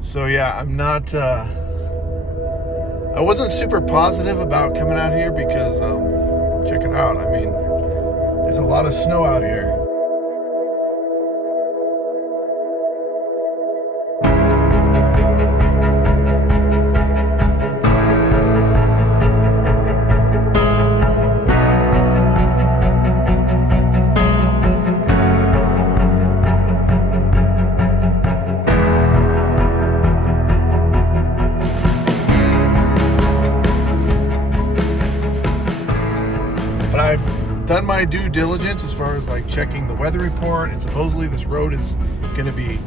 So yeah, I wasn't super positive about coming out here because, check it out. I mean, there's a lot of snow out here. But I've done my due diligence as far as like checking the weather report, and supposedly this road is going to be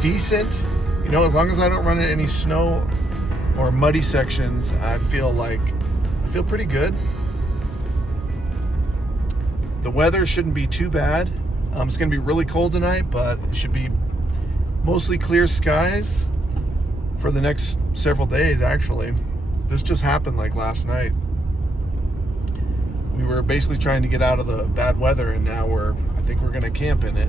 decent. You know, as long as I don't run into any snow or muddy sections, I feel pretty good. The weather shouldn't be too bad. It's going to be really cold tonight, but it should be mostly clear skies for the next several days, actually. This just happened like last night. We were basically trying to get out of the bad weather, and now I think we're going to camp in it.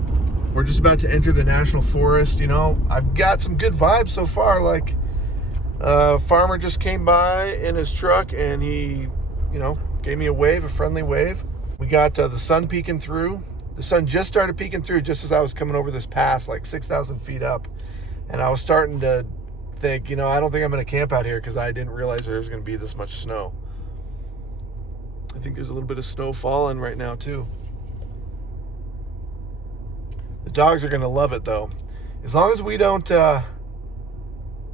We're just about to enter the national forest. You know, I've got some good vibes so far. Like, a farmer just came by in his truck, and he, gave me a friendly wave. We got the sun peeking through. The sun just started peeking through just as I was coming over this pass, like 6,000 feet up. And I was starting to think, I don't think I'm going to camp out here because I didn't realize there was going to be this much snow. I think there's a little bit of snow falling right now too. The dogs are going to love it though. As long as we don't,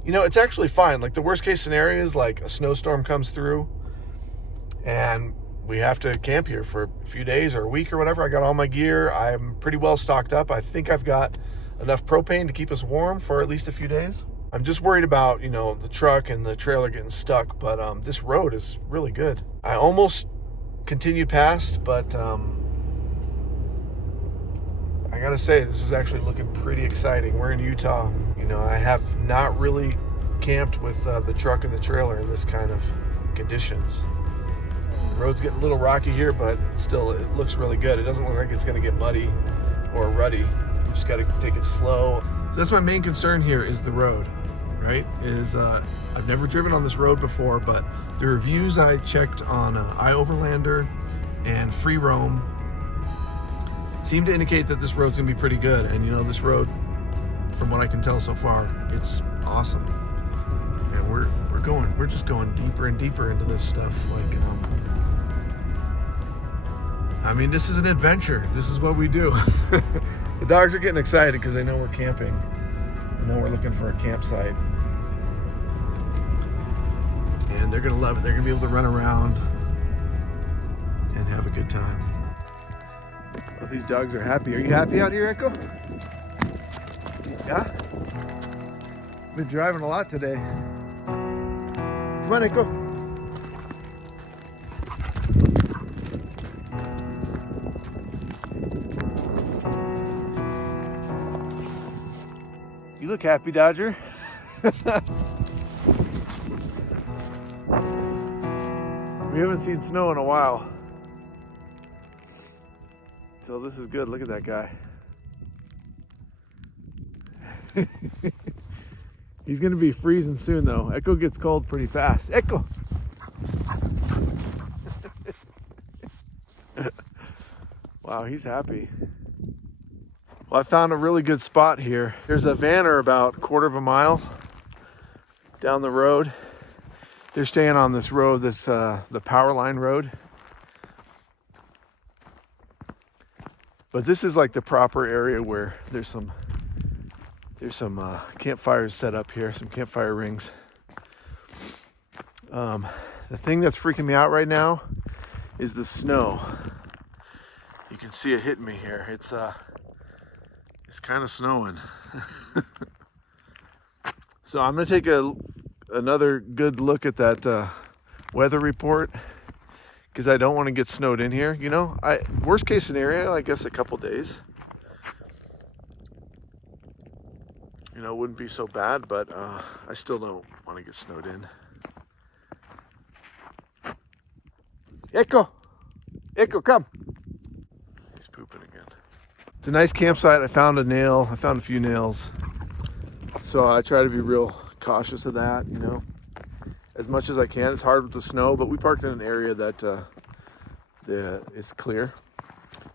it's actually fine. Like the worst case scenario is like a snowstorm comes through and we have to camp here for a few days or a week or whatever. I got all my gear. I'm pretty well stocked up. I think I've got enough propane to keep us warm for at least a few days. I'm just worried about, the truck and the trailer getting stuck, but this road is really good. I almost continued past, but I gotta say, this is actually looking pretty exciting. We're in Utah. I have not really camped with the truck and the trailer in this kind of conditions. The road's getting a little rocky here, but still, it looks really good. It doesn't look like it's gonna get muddy or ruddy. You just gotta take it slow. So that's my main concern here is the road, right? I've never driven on this road before, but the reviews I checked on iOverlander and Free Roam seem to indicate that this road's gonna be pretty good. And this road, from what I can tell so far, it's awesome. And we're just going deeper and deeper into this stuff. This is an adventure. This is what we do. The dogs are getting excited because they know we're camping. They know we're looking for a campsite. And they're gonna love it. They're gonna be able to run around and have a good time. Oh, these dogs are happy. Are you happy out here, Echo? Yeah? Been driving a lot today. Come on, Echo. You look happy, Dodger. We haven't seen snow in a while. So this is good. Look at that guy. He's gonna be freezing soon though. Echo gets cold pretty fast. Echo! Wow, he's happy. Well, I found a really good spot here. There's a vanner about a quarter of a mile down the road. They're staying on this road, the power line road. But this is like the proper area where there's some campfires set up here, some campfire rings. The thing that's freaking me out right now is the snow. You can see it hitting me here. It's kind of snowing. So I'm gonna take another good look at that weather report because I don't want to get snowed in here. Worst case scenario, I guess a couple days. Wouldn't be so bad, but I still don't want to get snowed in. Echo, come. He's pooping again. It's a nice campsite. I found a nail. I found a few nails. So I try to be real cautious of that, you know, as much as I can. It's hard with the snow, but we parked in an area that it's clear.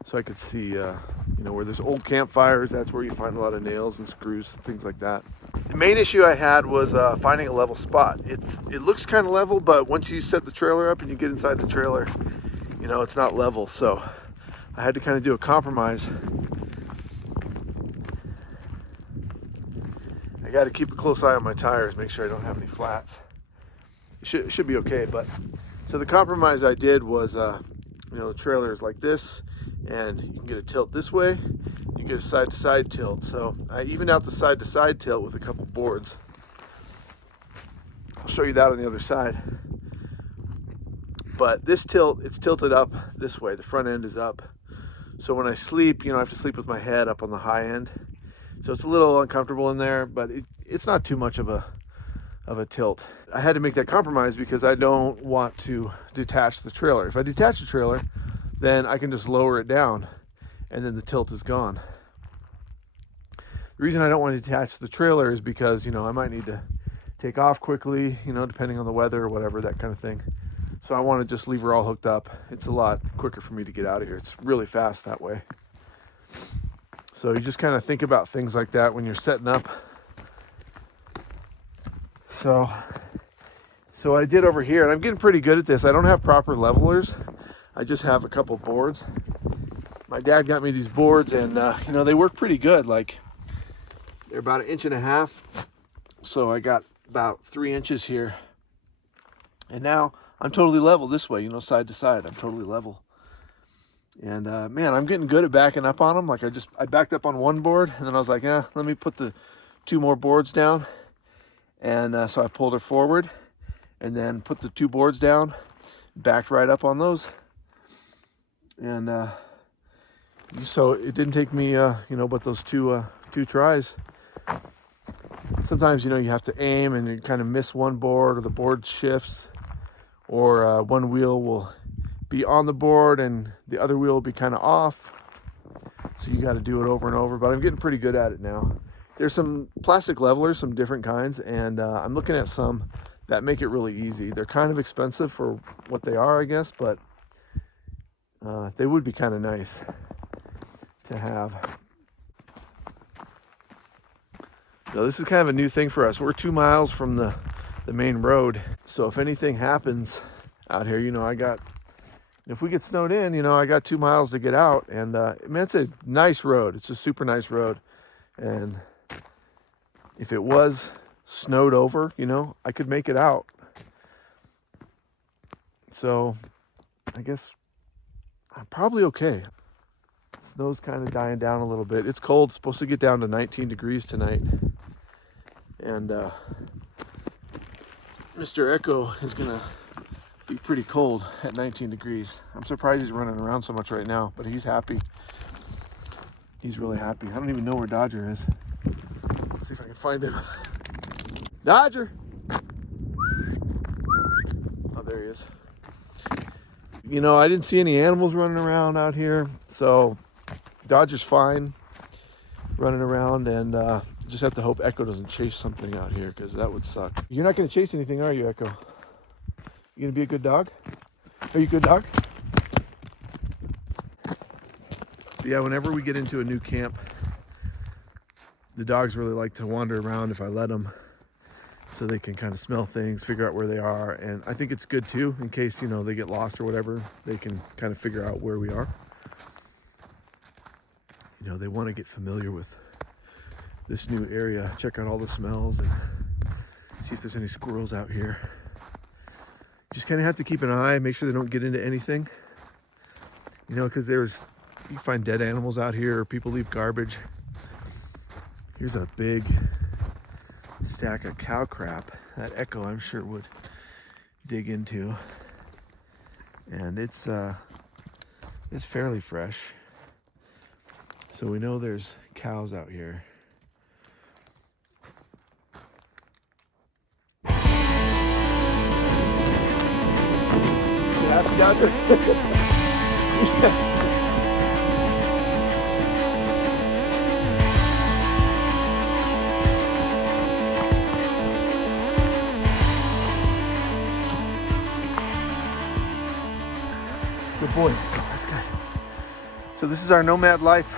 So I could see, you know, where there's old campfires, that's where you find a lot of nails and screws, things like that. The main issue I had was finding a level spot. It looks kind of level, but once you set the trailer up and you get inside the trailer, you know, it's not level. So I had to kind of do a compromise. I got to keep a close eye on my tires, make sure I don't have any flats. It should be okay, but so the compromise I did was, you know, the trailer is like this, and you can get a tilt this way, you get a side-to-side tilt. So I evened out the side-to-side tilt with a couple boards. I'll show you that on the other side. But this tilt, it's tilted up this way, the front end is up. So when I sleep, you know, I have to sleep with my head up on the high end. So it's a little uncomfortable in there, but it's not too much of a tilt. I had to make that compromise because I don't want to detach the trailer. If I detach the trailer, then I can just lower it down and then the tilt is gone. The reason I don't want to detach the trailer is because, you know, I might need to take off quickly, you know, depending on the weather or whatever, that kind of thing. So I want to just leave her all hooked up. It's a lot quicker for me to get out of here. It's really fast that way. So you just kind of think about things like that when you're setting up. So I did over here, and I'm getting pretty good at this. I don't have proper levelers. I just have a couple boards. My dad got me these boards, and you know, they work pretty good. Like, they're about 1.5 inches. So I got about 3 inches here. And now I'm totally level this way, you know, side to side. I'm totally level. And man, I'm getting good at backing up on them. Like I backed up on one board, and then I was like, let me put the 2 more boards down. And so I pulled her forward and then put the 2 boards down, backed right up on those. And so it didn't take me, you know, but those two tries. Sometimes, you know, you have to aim and you kind of miss one board, or the board shifts, or one wheel will be on the board and the other wheel will be kind of off. So you got to do it over and over, but I'm getting pretty good at it now. There's some plastic levelers, some different kinds, and I'm looking at some that make it really easy. They're kind of expensive for what they are, I guess, but they would be kind of nice to have. Now, this is kind of a new thing for us. We're 2 miles from the main road, so if anything happens out here, you know, if we get snowed in, you know, I got 2 miles to get out, and man, it's a nice road. It's a super nice road, and if it was snowed over, you know, I could make it out. So I guess I'm probably okay. Snow's kind of dying down a little bit. It's cold. It's supposed to get down to 19 degrees tonight. And Mr. Echo is going to be pretty cold at 19 degrees. I'm surprised he's running around so much right now, but he's happy. He's really happy. I don't even know where Dodger is. Let's see if I can find him. Dodger! Oh, there he is. You know, I didn't see any animals running around out here, so Dodger's fine running around, and just have to hope Echo doesn't chase something out here, because that would suck. You're not going to chase anything, are you, Echo? You going to be a good dog? Are you a good dog? So yeah, whenever we get into a new camp, the dogs really like to wander around if I let them, so they can kind of smell things, figure out where they are. And I think it's good too, in case, you know, they get lost or whatever, they can kind of figure out where we are. You know, they want to get familiar with this new area, check out all the smells and see if there's any squirrels out here. Just kind of have to keep an eye, make sure they don't get into anything, you know, because you can find dead animals out here, or people leave garbage. Here's a big stack of cow crap that Echo, I'm sure, would dig into, and it's fairly fresh, so we know there's cows out here. Happy Dodger? Yeah. Good boy. That's good. So this is our nomad life.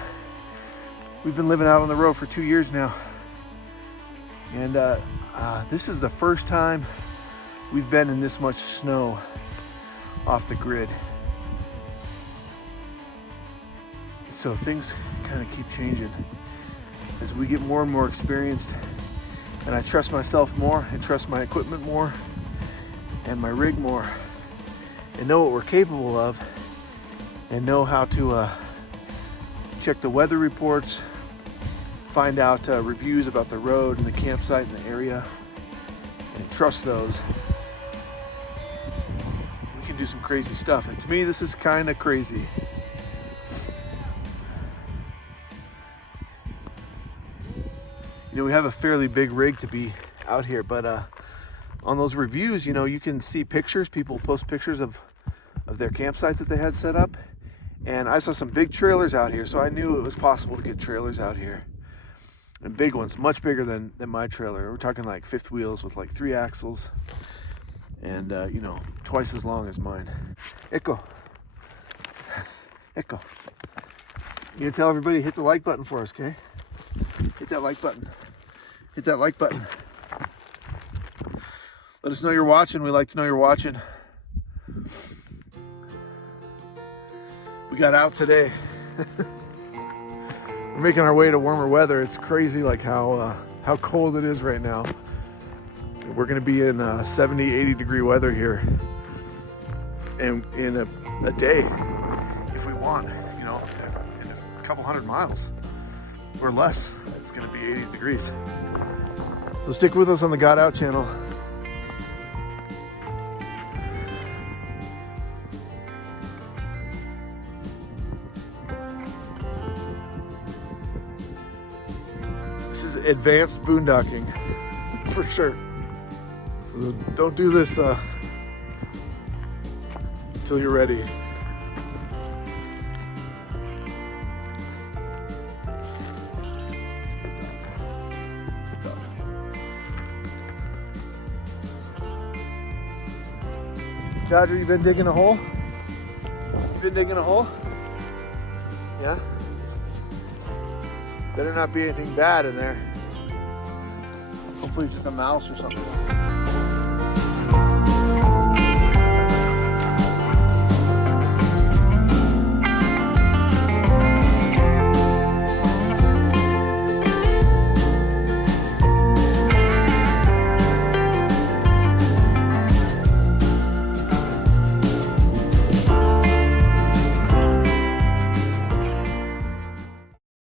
We've been living out on the road for 2 years now. And this is the first time we've been in this much snow off the grid. So things kind of keep changing as we get more and more experienced, and I trust myself more and trust my equipment more and my rig more and know what we're capable of and know how to check the weather reports, find out reviews about the road and the campsite and the area, and trust those. We can do some crazy stuff, and to me this is kind of crazy. You know, we have a fairly big rig to be out here, but on those reviews, you know, you can see pictures. People post pictures of their campsite that they had set up, and I saw some big trailers out here, so I knew it was possible to get trailers out here, and big ones, much bigger than my trailer. We're talking like fifth wheels with like 3 axles, and you know, twice as long as mine. Echo. You gonna tell everybody to hit the like button for us, okay? Hit that like button. Hit that like button. Let us know you're watching. We like to know you're watching. We got out today. We're making our way to warmer weather. It's crazy like how cold it is right now. We're gonna be in 70, 80 degree weather here and in a day if we want, you know, in a couple 100 miles or less. It's gonna be 80 degrees. So stick with us on the Got Out channel. This is advanced boondocking for sure. So don't do this until you're ready. Dodger, you been digging a hole? You been digging a hole? Yeah? Better not be anything bad in there. Hopefully it's just a mouse or something.